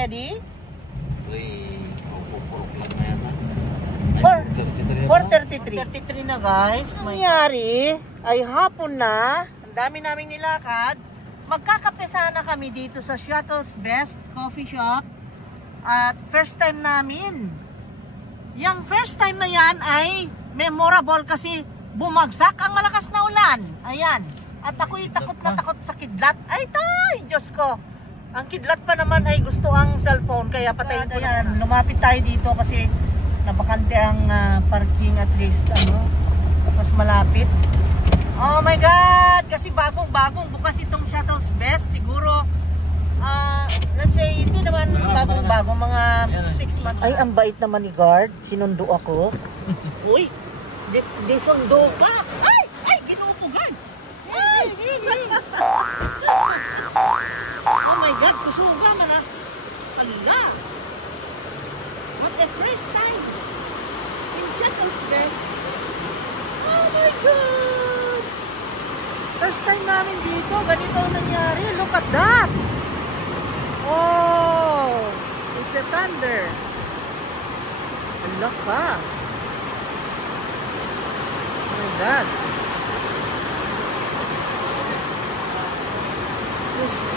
ready? 4:33 na guys. Nangyari ay hapon na. Ang dami naming nilakad. Magkakape sana kami dito sa Shuttle's Best Coffee Shop. At first time namin. Yung first time na yan ay memorable kasi bumagsak ang malakas na ulan. Ayan. At ako'y takot na takot sa kidlat. Ay tay! Diyos ko! Ang kidlat pa naman ay gusto ang cellphone. Kaya patayin ko na. Lumapit tayo dito kasi nabakante ang parking at least. Mas malapit. Oh my God! Kasi bagong bukas itong Shuttle's Best. Siguro, let's say, hindi naman bagong mga 6 months. Ay, ang bait naman ni guard. Sinundo ako. Uy! Di sundo ka! Ay! Ay! Ginuupugan! Ay! Oh my God! Kusuga man ah! Alila! What the first time in Shuttle's Best? Oh my God! First time namin dito. Ganito ang nangyari. Look at that! Oh! It's a thunder. Look ka! Oh my God!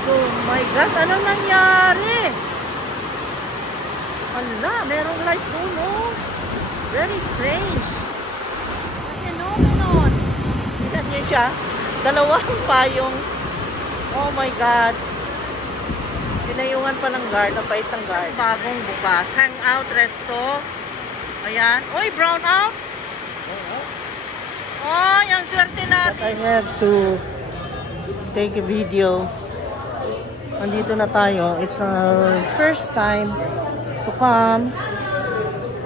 Oh my God! Anong nangyari? Ala, merong light uno. Very strange. Phenomenon. Tignan niyo siya. Dalawang payong. Oh my God. Pinayungan pa ng guard. Ang bait ng guard. Bagong bukas. Hangout resto. Ayan. Oy, brown out. Oh, yung swerte natin. But I have to take a video. Andito na tayo. It's our first time to come.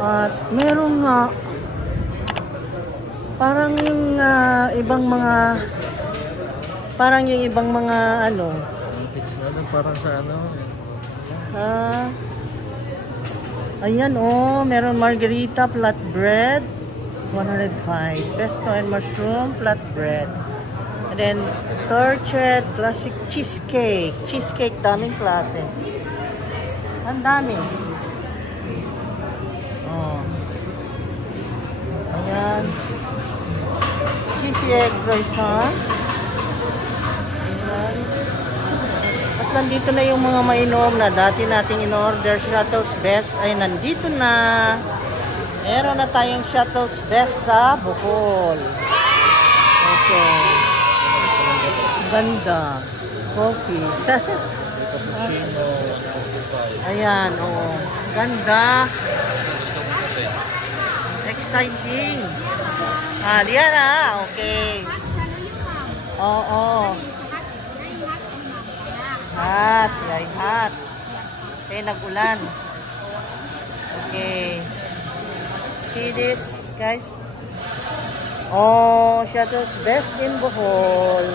At meron nga parang yung ibang mga parang sa ayan meron margarita flatbread 105, pesto and mushroom flatbread, and then tortured classic cheesecake, daming klase, ang dami. Ayan, cheesy egg croissant. Ayan. At nandito na yung mga mainom na dati nating in-order. Shuttle's Best ay nandito na. Meron na tayong Shuttle's Best sa Bohol. Okay. Ganda. Coffee. Ayan, ganda. Exciting. Diyan na. Okay. Oo. Hot. Very hot. Okay, nag-ulan. Okay. See this, guys? Oh, Shuttle's Best in Bohol.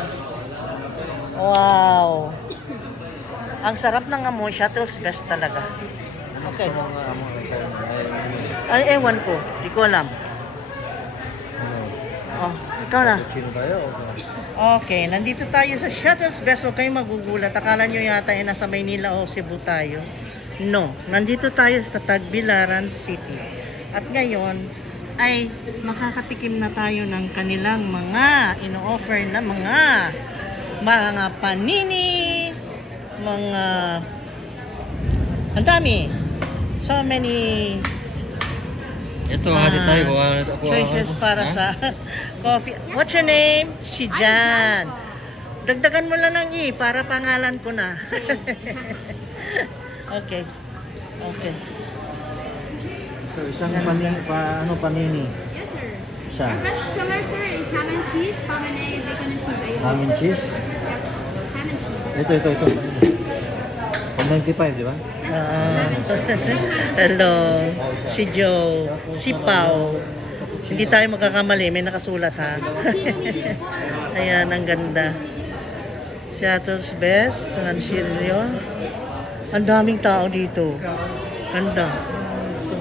Wow. Ang sarap ng amoy. Shuttle's Best talaga. Okay. Ay, ewan ko. Di ko alam. Oh, ikaw na. Okay, nandito tayo sa Shuttle's Best. Huwag kayong magugulat. Akala nyo yata nasa Maynila o Cebu tayo. No, nandito tayo sa Tagbilaran City. At ngayon ay makakatikim na tayo ng kanilang mga ino-offer na mga panini, ang dami. So many choices para sa coffee. What's your name? Si Jan. Dagdagan mo lang ng para pangalan ko na. Okay. Okay. So, isang panini? Yes, sir. Siya. Our best seller, sir, is ham and cheese, pamene, bacon and cheese. Ham and cheese? Yes, ham and cheese. Ito. 195, di ba? Hello. Si Joe. Si Pao. Hindi tayo magkakamali. May nakasulat, ha? Ayan, ang ganda. Shuttle's Best. San Silvio. Ang daming tao dito. Ganda.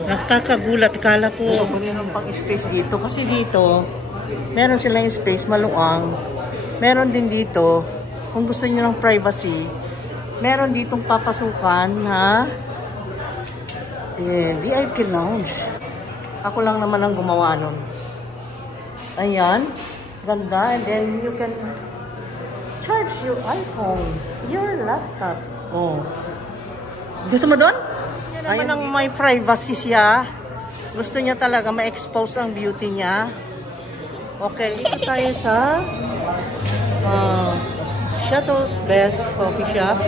Nakakagulat. Kala ko kunin ng pang-space dito. Kasi dito, meron silang space maluang. Meron din dito, kung gusto niyo ng privacy, meron ditong papasukan, ha? VIP lounge. Ako lang naman ang gumawa nun. Ayan. Ganda. And then you can charge your iPhone, your laptop. Oh. Gusto mo doon? Yan naman ang may privacy siya. Gusto niya talaga ma-expose ang beauty niya. Okay, dito tayo sa Shuttle's Best Coffee Shop.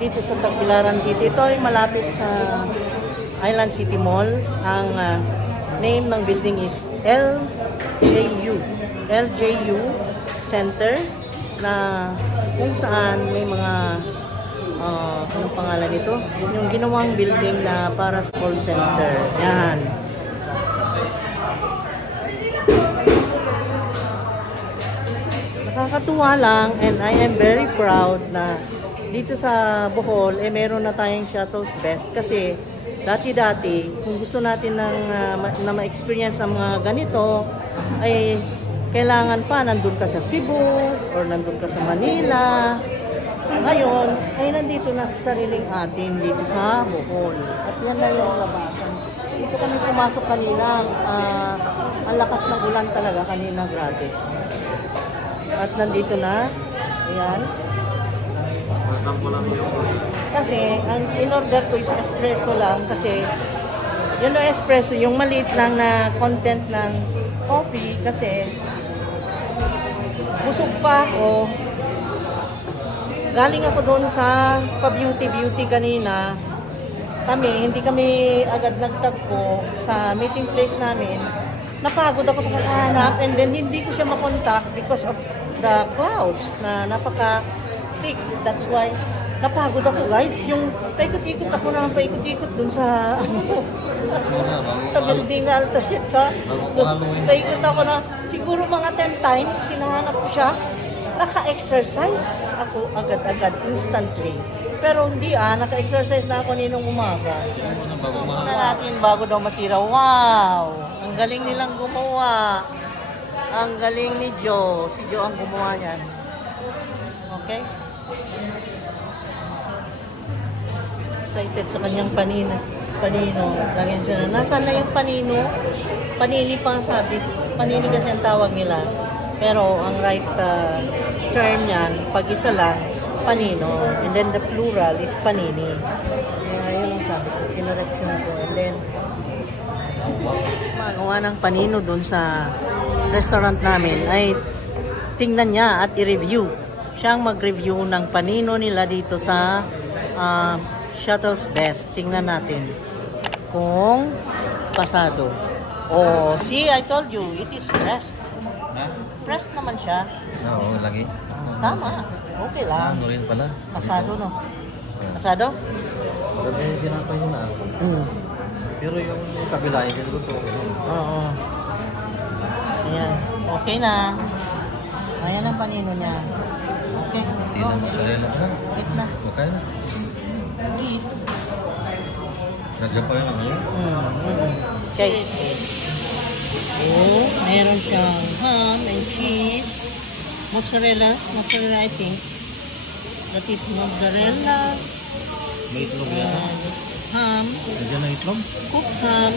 Dito sa Tagbilaran City. Ito ay malapit sa Island City Mall. Ang name ng building is LJU Center, na kung saan may mga anong pangalan nito? Yung ginawang building na para sa call center. Yan. Nakakatuwa lang, and I am very proud na dito sa Bohol, meron na tayong Shuttle's Best kasi dati-dati, kung gusto natin na ma-experience ang mga ganito, ay kailangan pa nandun ka sa Cebu or nandun ka sa Manila. Ngayon, ay nandito na sa sariling atin dito sa Bohol. At yan na yung labasan. Dito kami pumasok kanina. Ang lakas ng ulan talaga kanina, grabe. At nandito na. Ayan. Kasi, ang in-order ko is espresso lang. Kasi, yun na espresso, yung maliit lang na content ng coffee. Kasi, busog pa ako. Galing ako doon sa pa-beauty kanina. Hindi kami agad nagtagpo sa meeting place namin. Napagod ako sa kakahanap, and then hindi ko siya makontak because of the clouds na napaka-thick. That's why napagod ako, guys. Yung paikot-ikot ako na paikot-ikot doon sa sa building na Altair ka. Paikot ako na siguro mga 10 times hinahanap ko siya. Naka-exercise ako agad-agad, instantly. Pero hindi naka-exercise na ako ninong umaga. Natin bago daw masira. Wow! Ang galing nilang gumawa. Ang galing ni Joe. Si Joe ang gumawa niyan. Okay? Excited sa kanyang panino. Lagyan siya na. Nasaan na yung panino? Panini pa ang sabi. Panini kasi ang tawag nila. Pero ang right term niyan, pag isa lang, panino. And then the plural is panini. Yun ang sabi ko. Kinorection ko. And then, magawa ng panino dun sa restaurant namin ay tingnan niya at i-review. Siyang mag-review ng panino nila dito sa Shuttle's Best. Tingnan natin kung pasado. Oh, see, I told you, it is pressed. Pressed naman siya. Oo, lagi. Tama. Okay lang. Ano rin pala? Pasado, no? Pasado? Sabi, ginapay nyo na ako. Pero yung kabila, yung gusto ko. Oo. Ayan. Okay na. Ayan ang panino niya. Okay. Hindi na mozzarella na. Eat na. Okay na. Eat. Nagyan pa yun ang ngayon. Okay. Oh, meron siyang ham and cheese. Mozzarella. Mozzarella, I think. That is mozzarella. May itlog yan. Ham. Nandiyan na itlog? Cooked ham.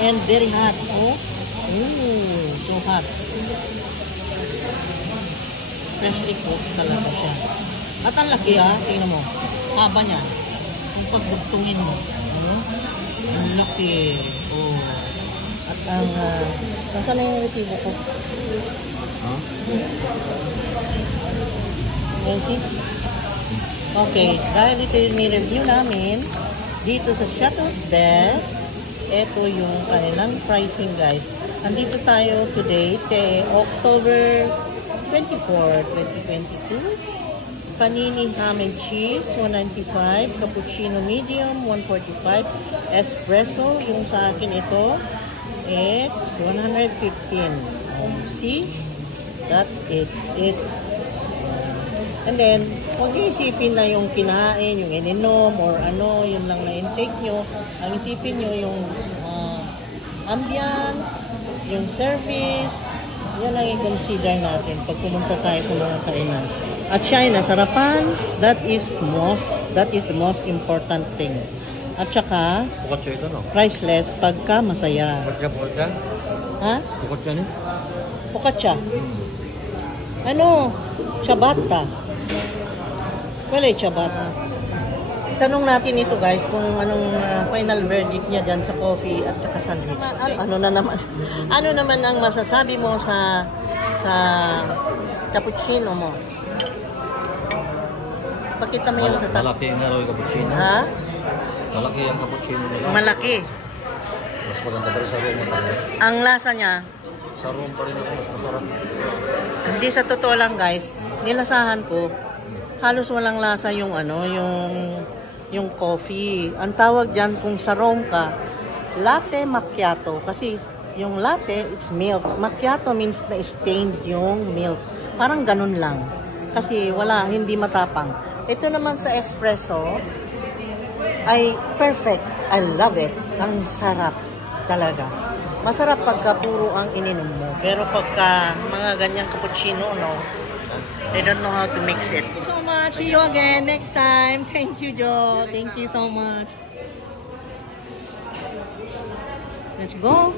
And very hot. Oh. Ooh, so hot. Freshly cooked talaga siya. At ang laki tingnan mo. Haba niya. Kung pagbugtungin mo. Ano? Ang laki. Oh. At ang nasaan na yung resibo ko? Huh? See? Okay, dahil ito yung ni-review namin dito sa Shuttle's Best. Ito yung kanilang pricing, guys. Andito tayo today, October 24, 2022. Panini ham and cheese, 195. Cappuccino medium, 145. Espresso, yung sa akin ito, it's 115. See? That it is. And then, huwag yung isipin na yung kinain, yung ininom, or ano, yun lang na intake nyo. Ang isipin nyo yung ambience, yung service, yan lang i-consider natin pag pumunta tayo sa mga kainan. at siya ay nasarapan, that is the most important thing. At saka, Bukot siya ito, no? priceless pagka masaya. Bukot ka? Ha? Bukot siya niya? Focaccia. Ano? Ciabatta. Wala ciabatta. Tanong natin ito guys kung anong final verdict niya dyan sa coffee at saka sandwich. Ano naman ang masasabi mo sa cappuccino mo? Pakita mo yung tatap. Malaki yung araw yung cappuccino. Ha? Malaki yung cappuccino nila. Malaki. Mas maganda pa rin sa room. Ang lasa niya, Sa room pa rin ako mas masarap. hindi sa totoo lang guys, nilasahan ko, halos walang lasa yung yung coffee. Ang tawag dyan kung sa Rome ka, latte macchiato. Kasi yung latte, it's milk. Macchiato means na stained yung milk. Parang ganun lang. Kasi wala, hindi matapang. Ito naman sa espresso, ay perfect. I love it. Ang sarap talaga. Masarap pagka puro ang ininom mo. Pero pagka mga ganyang cappuccino, no, I don't know how to mix it. Thank you so much. See you again next time. Thank you, Joe. Thank you so much. Let's go.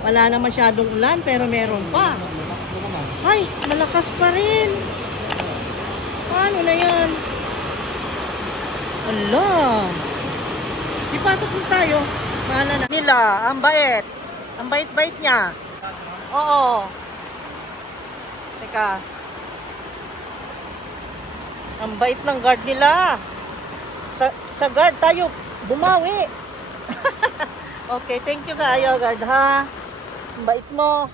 Wala na masyadong ulan, pero meron pa. Ay, malakas pa rin. Paano na yan? Ala. Ipasok na tayo. Mahala na. Nila, ang bait. Ang bait-bait niya. Oo. Teka. Ang bait ng guard nila. Sa guard tayo bumawi. Okay, thank you kayo guard ha. Ang bait mo.